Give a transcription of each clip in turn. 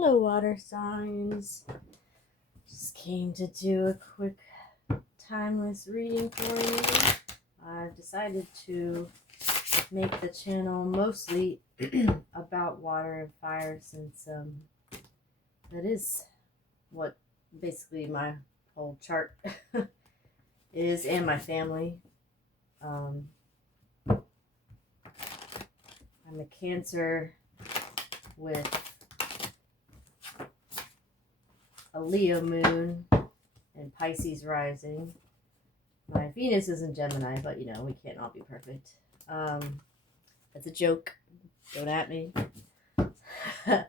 Hello, water signs. Just came to do a quick timeless reading for you. I've decided to make the channel mostly about water and fire since that is what basically my whole chart is, and my family. I'm a Cancer with a Leo moon and Pisces rising. My Venus is in Gemini, but we can't all be perfect. That's a joke. Don't at me. My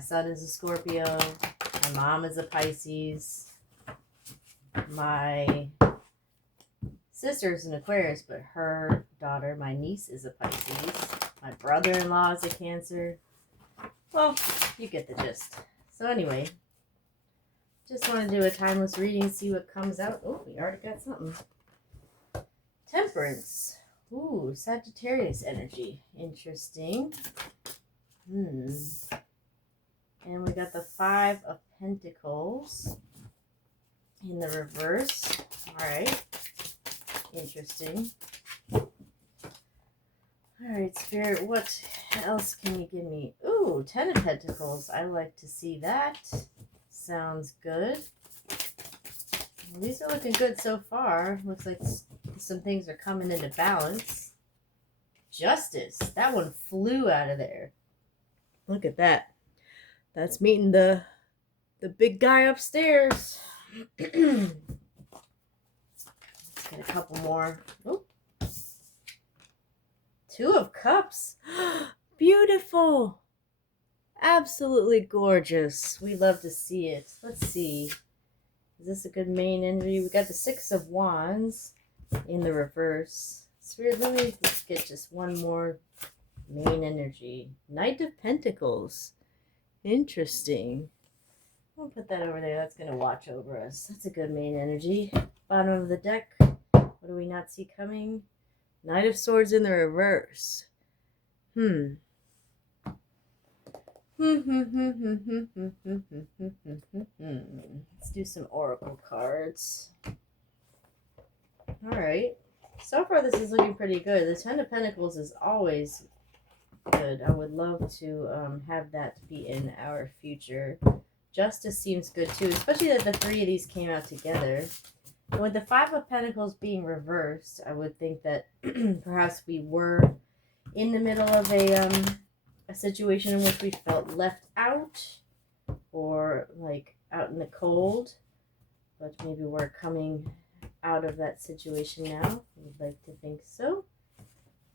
son is a Scorpio. My mom is a Pisces. My sister is an Aquarius, but her daughter, my niece, is a Pisces. My brother-in-law is a Cancer. Well, you get the gist. So anyway, just want to do a timeless reading, see what comes out. Oh, we already got something. Temperance. Ooh, Sagittarius energy. Interesting. And we got the Five of Pentacles in the reverse. All right. Interesting. All right, Spirit, what else can you give me? Ooh, Ten of Pentacles. I like to see that. Sounds good. Well, these are looking good so far. Looks like some things are coming into balance. Justice. That one flew out of there. Look at that. That's meeting the big guy upstairs. Let's get a couple more. Oh. Two of Cups. Beautiful. Absolutely gorgeous. We love to see it. Let's see. Is this a good main energy? We got the Six of Wands in the reverse. Spirit, let's get just one more main energy. Knight of Pentacles. Interesting. I'll put that over there. That's going to watch over us. That's a good main energy. Bottom of the deck. What do we not see coming? Knight of Swords in the reverse. Let's do some oracle cards. All right. So far, this is looking pretty good. The Ten of Pentacles is always good. I would love to have that be in our future. Justice seems good too, especially that the three of these came out together. And with the Five of Pentacles being reversed, I would think that perhaps we were in the middle of a situation in which we felt left out or like out in the cold, but maybe we're coming out of that situation now. We'd like to think so.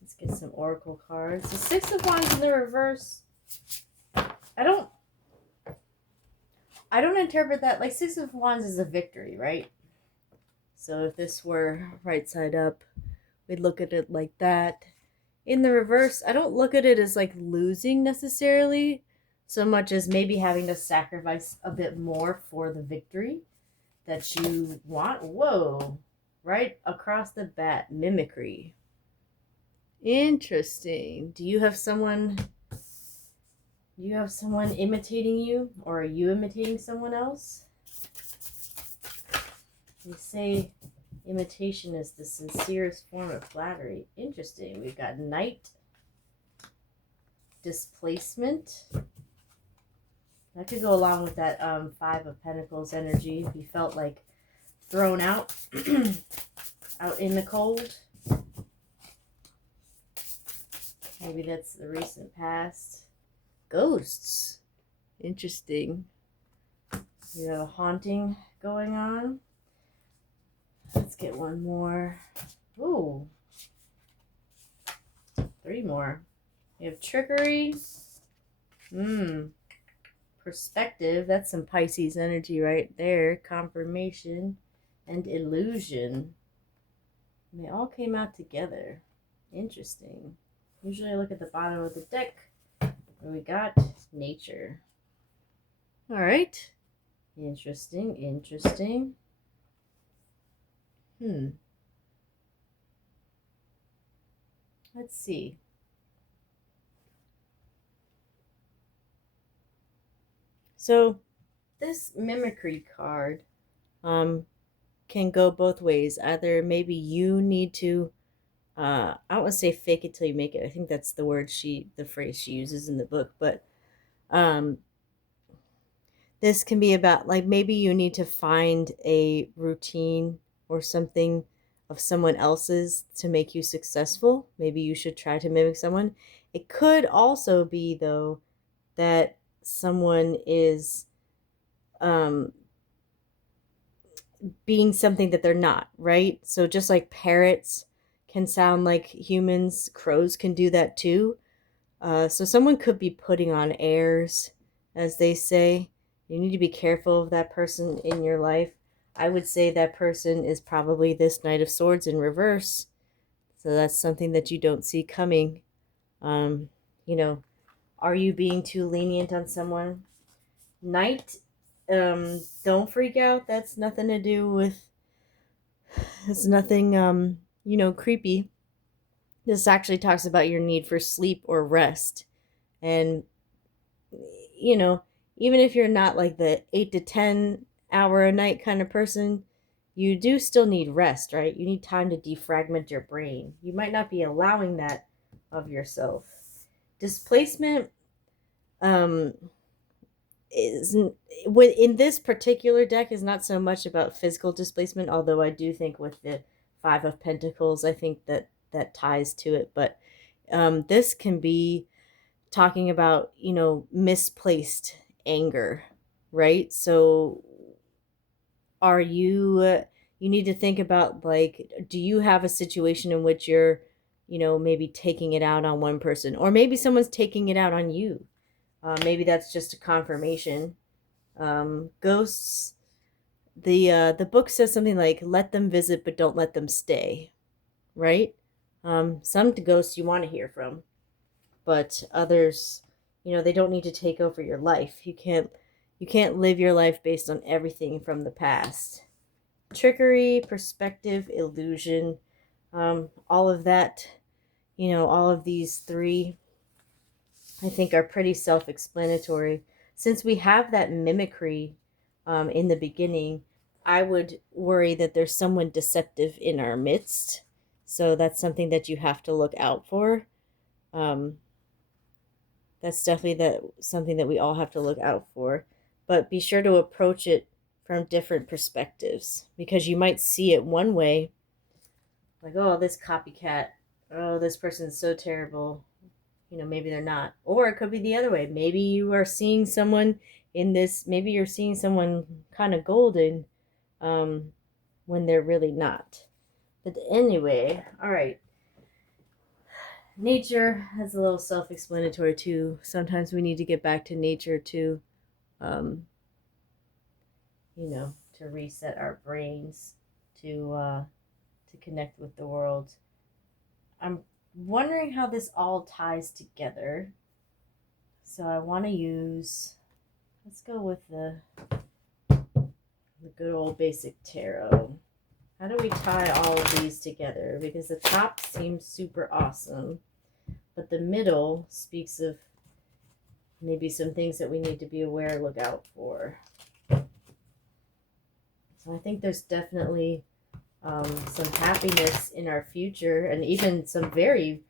Let's get some oracle cards. The Six of Wands in the reverse. I don't interpret that like Six of Wands is a victory, right? So if this were right side up, we'd look at it like that. In the reverse, I don't look at it as like losing necessarily, so much as maybe having to sacrifice a bit more for the victory that you want. Whoa, right across the bat, mimicry. Interesting. Do you have someone imitating you, or are you imitating someone else? They say imitation is the sincerest form of flattery. Interesting. We've got Knight, displacement. That could go along with that Five of Pentacles energy. If you felt like thrown out, out in the cold. Maybe that's the recent past. Ghosts. Interesting. You have a haunting going on. Let's get one more. Ooh. Three more. You have trickery. Perspective. That's some Pisces energy right there. Confirmation and illusion. And they all came out together. Interesting. Usually I look at the bottom of the deck where we got nature. All right. Interesting. Let's see. So this mimicry card can go both ways. Either maybe you need to I don't want to say fake it till you make it. I think that's the phrase she uses in the book. But um, this can be about like maybe you need to find a routine or something of someone else's to make you successful. Maybe you should try to mimic someone. It could also be, though, that someone is um, being something that they're not, right? So just like parrots can sound like humans, crows can do that too. So someone could be putting on airs, as they say. You need to be careful of that person in your life. I would say that person is probably this Knight of Swords in reverse. So that's something that you don't see coming. Um, you know, are you being too lenient on someone? Knight, don't freak out. That's nothing to do with, it's nothing, creepy. This actually talks about your need for sleep or rest. And you know, even if you're not like the 8 to 10 hour a night kind of person, you do still need rest, right? You need time to defragment your brain. You might not be allowing that of yourself. Displacement um is in this particular deck is not so much about physical displacement, although I do think with the 5 of Pentacles, I think that ties to it. But this can be talking about, misplaced anger, right? So are you need to think about, like, do you have a situation in which you're, maybe taking it out on one person, or maybe someone's taking it out on you. Maybe that's just a confirmation. Ghosts, the book says something like, let them visit but don't let them stay, right? Some ghosts you want to hear from, but others, they don't need to take over your life. You can't live your life based on everything from the past. Trickery, perspective, illusion, all of that, all of these three, I think, are pretty self-explanatory. Since we have that mimicry in the beginning, I would worry that there's someone deceptive in our midst. So that's something that you have to look out for. That's definitely something that we all have to look out for. But be sure to approach it from different perspectives, because you might see it one way, like, oh, this copycat, oh, this person's so terrible. Maybe they're not. Or it could be the other way. Maybe you are seeing someone maybe you're seeing someone kind of golden when they're really not. But anyway, all right. Nature has a little self-explanatory too. Sometimes we need to get back to nature to, um, to reset our brains, to connect with the world. I'm wondering how this all ties together. So I want to use. Let's go with the good old basic tarot. How do we tie all of these together? Because the top seems super awesome, but the middle speaks of maybe some things that we need to be aware, look out for. So I think there's definitely some happiness in our future, and even some very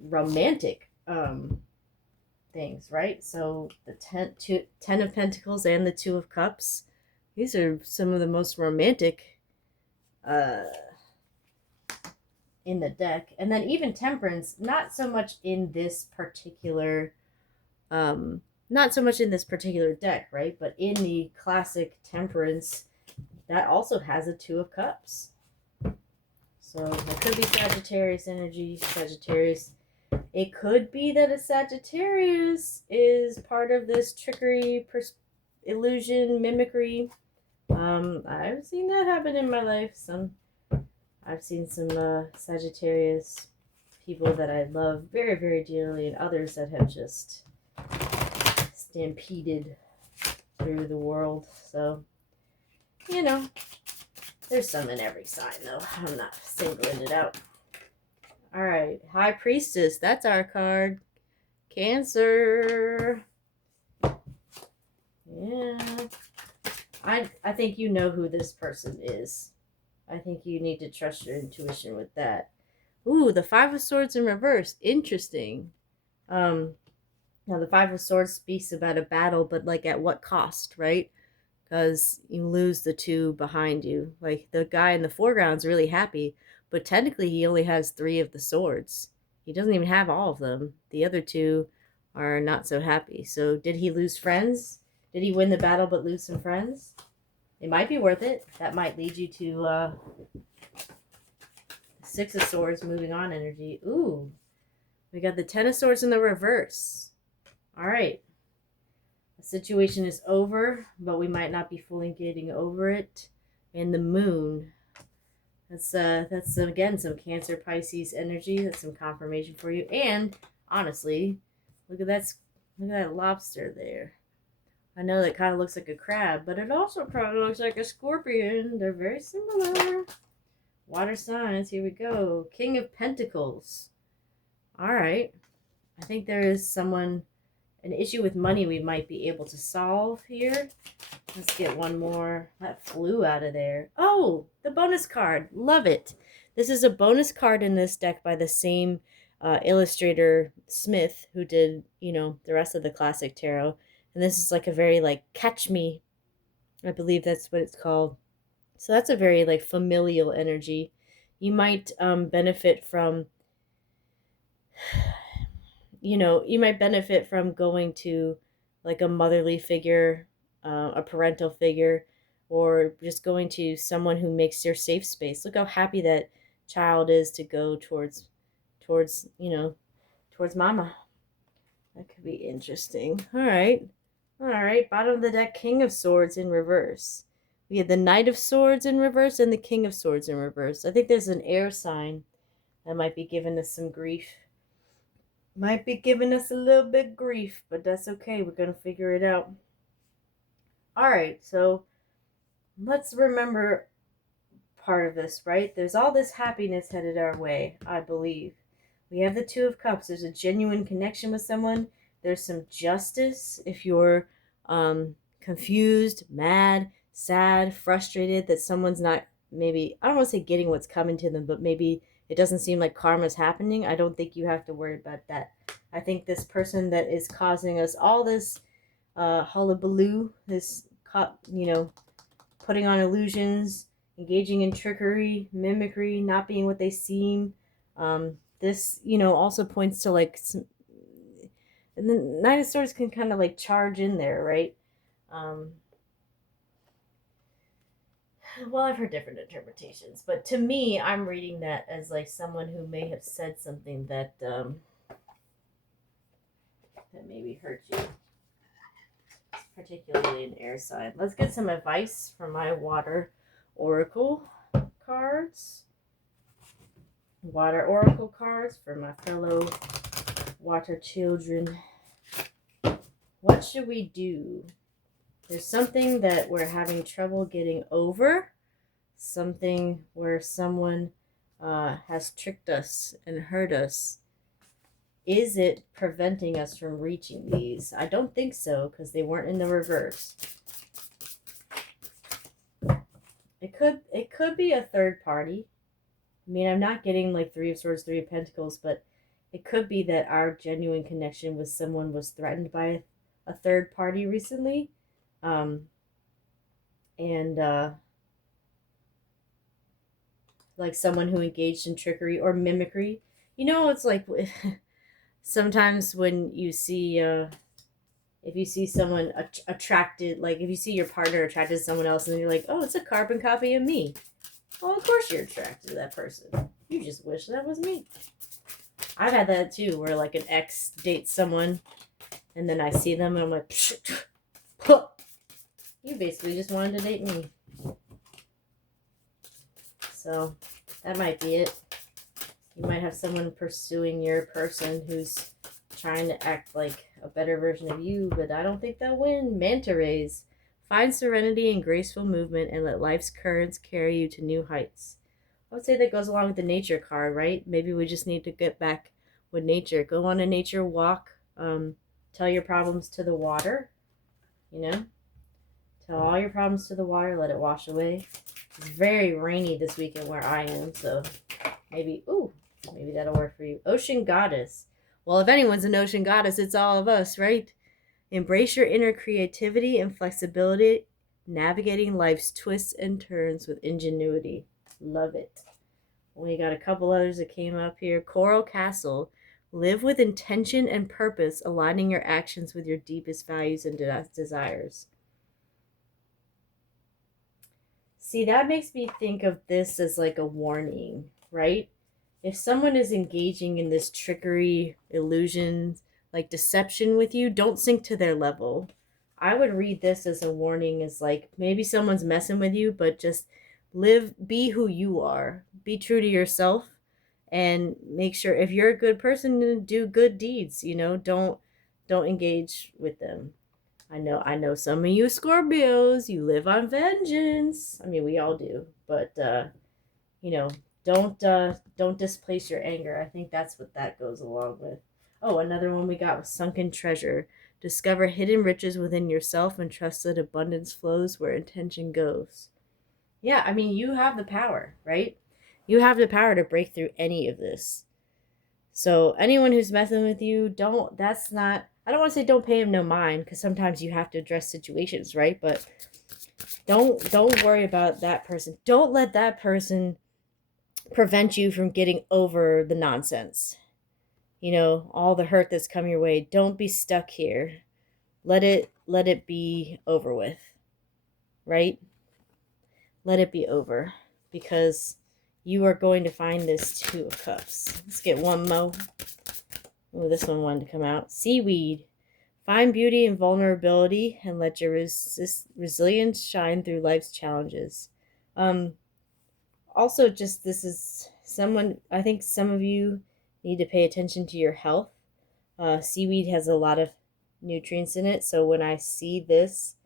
romantic things, right? So the 10 of Pentacles and the 2 of Cups, these are some of the most romantic in the deck. And then even Temperance, not so much in this particular deck, right? But in the classic Temperance, that also has a 2 of Cups. So there could be Sagittarius energy. Sagittarius. It could be that a Sagittarius is part of this trickery, illusion, mimicry. I've seen that happen in my life. I've seen some Sagittarius people that I love very, very dearly, and others that have just stampeded through the world. So, there's some in every sign, though. I'm not singling it out. All right, High Priestess. That's our card. Cancer. Yeah. I think you know who this person is. I think you need to trust your intuition with that. Ooh, the Five of Swords in reverse. Interesting. Um, Now the Five of Swords speaks about a battle, but like at what cost, right? Because you lose the two behind you. Like the guy in the foreground's really happy, but technically he only has three of the swords. He doesn't even have all of them. The other two are not so happy. So did he lose friends? Did he win the battle but lose some friends? It might be worth it. That might lead you to Six of Swords, moving on energy. Ooh, we got the Ten of Swords in the reverse. All right. The situation is over, but we might not be fully getting over it. And the moon. That's again some Cancer Pisces energy. That's some confirmation for you. And honestly, look at that lobster there. I know that kind of looks like a crab, but it also probably looks like a scorpion. They're very similar. Water signs, here we go. King of Pentacles. All right. I think there is an issue with money we might be able to solve here. Let's get one more. That flew out of there. Oh, the bonus card. Love it. This is a bonus card in this deck by the same illustrator Smith who did, the rest of the classic tarot. And this is like a very catch me. I believe that's what it's called. So that's a very familial energy. You might benefit from you might benefit from going to a motherly figure, a parental figure, or just going to someone who makes your safe space. Look how happy that child is to go towards mama. That could be interesting. All right. Bottom of the deck, King of Swords in reverse. We had the Knight of Swords in reverse and the King of Swords in reverse. I think there's an air sign that might be giving us some grief. Might be giving us a little bit grief, but that's okay. We're going to figure it out. All right, so let's remember part of this, right? There's all this happiness headed our way, I believe. We have the Two of Cups. There's a genuine connection with someone. There's some justice if you're confused, mad, sad, frustrated that someone's not maybe, I don't want to say getting what's coming to them, but maybe it doesn't seem like karma's happening. I don't think you have to worry about that. I think this person that is causing us all this hullabaloo, this, putting on illusions, engaging in trickery, mimicry, not being what they seem. This, also points to and the Knight of Swords can kind of charge in there, right? Well, I've heard different interpretations, but to me, I'm reading that as someone who may have said something that maybe hurt you, particularly an air sign. Let's get some advice from my water oracle cards. Water oracle cards for my fellow water children. What should we do? There's something that we're having trouble getting over. Something where someone has tricked us and hurt us. Is it preventing us from reaching these? I don't think so, because they weren't in the reverse. It could be a third party. I mean, I'm not getting Three of Swords, Three of Pentacles, but it could be that our genuine connection with someone was threatened by a third party recently. Someone who engaged in trickery or mimicry. It's sometimes when you see, if you see someone attracted, if you see your partner attracted to someone else and you're like, oh, it's a carbon copy of me. Well, of course you're attracted to that person. You just wish that was me. I've had that too, where an ex dates someone and then I see them and I'm like, you basically just wanted to date me. So that might be it. You might have someone pursuing your person who's trying to act like a better version of you, but I don't think they'll win. Manta rays. Find serenity and graceful movement and let life's currents carry you to new heights. I would say that goes along with the nature card, right? Maybe we just need to get back with nature. Go on a nature walk. Tell your problems to the water, Tell all your problems to the water, let it wash away. It's very rainy this weekend where I am, so maybe that'll work for you. Ocean goddess. Well, if anyone's an ocean goddess, it's all of us, right? Embrace your inner creativity and flexibility, navigating life's twists and turns with ingenuity. Love it. We got a couple others that came up here. Coral Castle. Live with intention and purpose, aligning your actions with your deepest values and desires. See, that makes me think of this as like a warning, right? If someone is engaging in this trickery, illusion, like deception with you, don't sink to their level. I would read this as a warning, as like maybe someone's messing with you, but just be who you are. Be true to yourself and make sure if you're a good person, do good deeds, don't engage with them. I know some of you Scorpios, you live on vengeance. I mean, we all do, but don't displace your anger. I think that's what that goes along with. Oh, another one we got was sunken treasure. Discover hidden riches within yourself and trust that abundance flows where intention goes. Yeah, I mean, you have the power, right? You have the power to break through any of this. So anyone who's messing with you, I don't want to say don't pay him no mind, because sometimes you have to address situations, right? But don't worry about that person. Don't let that person prevent you from getting over the nonsense. All the hurt that's come your way. Don't be stuck here. Let it be over with. Right? Let it be over, because you are going to find this Two of Cups. Let's get one more. Oh, this one wanted to come out. Seaweed. Find beauty in vulnerability and let your resilience shine through life's challenges. Also, just this is someone, I think some of you need to pay attention to your health. Seaweed has a lot of nutrients in it, so when I see this,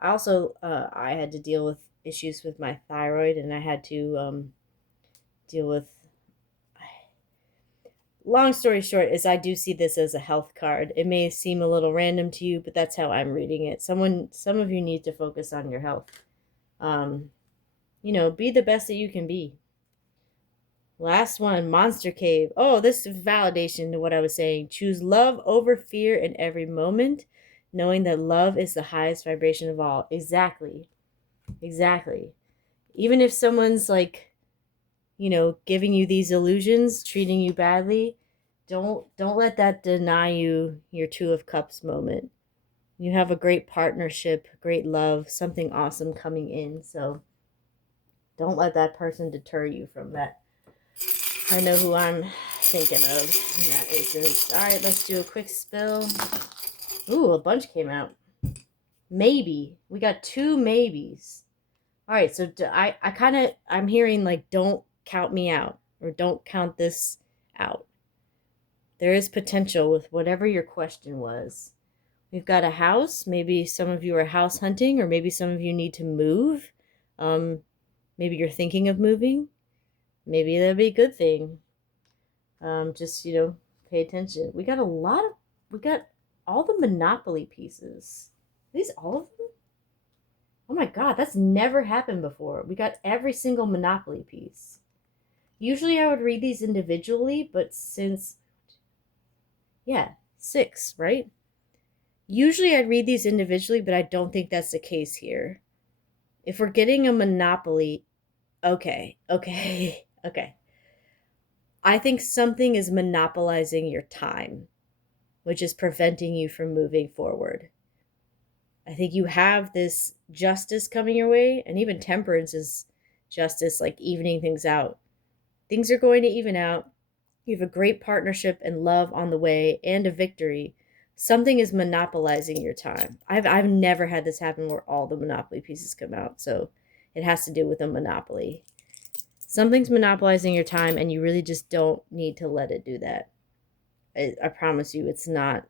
I also I had to deal with issues with my thyroid, and I had to deal with. Long story short is I do see this as a health card. It may seem a little random to you, but that's how I'm reading it. Some of you need to focus on your health. Be the best that you can be. Last one, Monster Cave. Oh, this is validation to what I was saying. Choose love over fear in every moment, knowing that love is the highest vibration of all. Exactly. Even if someone's like, giving you these illusions, treating you badly, don't let that deny you your Two of Cups moment. You have a great partnership, great love, something awesome coming in. So don't let that person deter you from that. I know who I'm thinking of in that instance. All right, let's do a quick spill. Ooh, a bunch came out. Maybe. We got 2 maybes. All right, so I'm hearing like, don't count me out, or don't count this out. There is potential with whatever your question was. We've got a house. Maybe some of you are house hunting, or maybe some of you need to move. Maybe you're thinking of moving. Maybe that'd be a good thing. Just, pay attention. We got all the Monopoly pieces. Are these all of them? Oh my God, that's never happened before. We got every single Monopoly piece. Usually I would read these individually, but since, 6, right? Usually I'd read these individually, but I don't think that's the case here. If we're getting a Monopoly, okay. I think something is monopolizing your time, which is preventing you from moving forward. I think you have this justice coming your way, and even temperance is justice, like evening things out. Things are going to even out. You have a great partnership and love on the way, and a victory. Something is monopolizing your time. I've never had this happen where all the Monopoly pieces come out, so it has to do with a monopoly. Something's monopolizing your time, and you really just don't need to let it do that. I promise you, it's not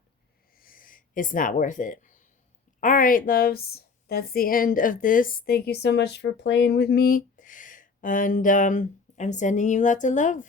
worth it. All right, loves, that's the end of this. Thank you so much for playing with me, and I'm sending you lots of love.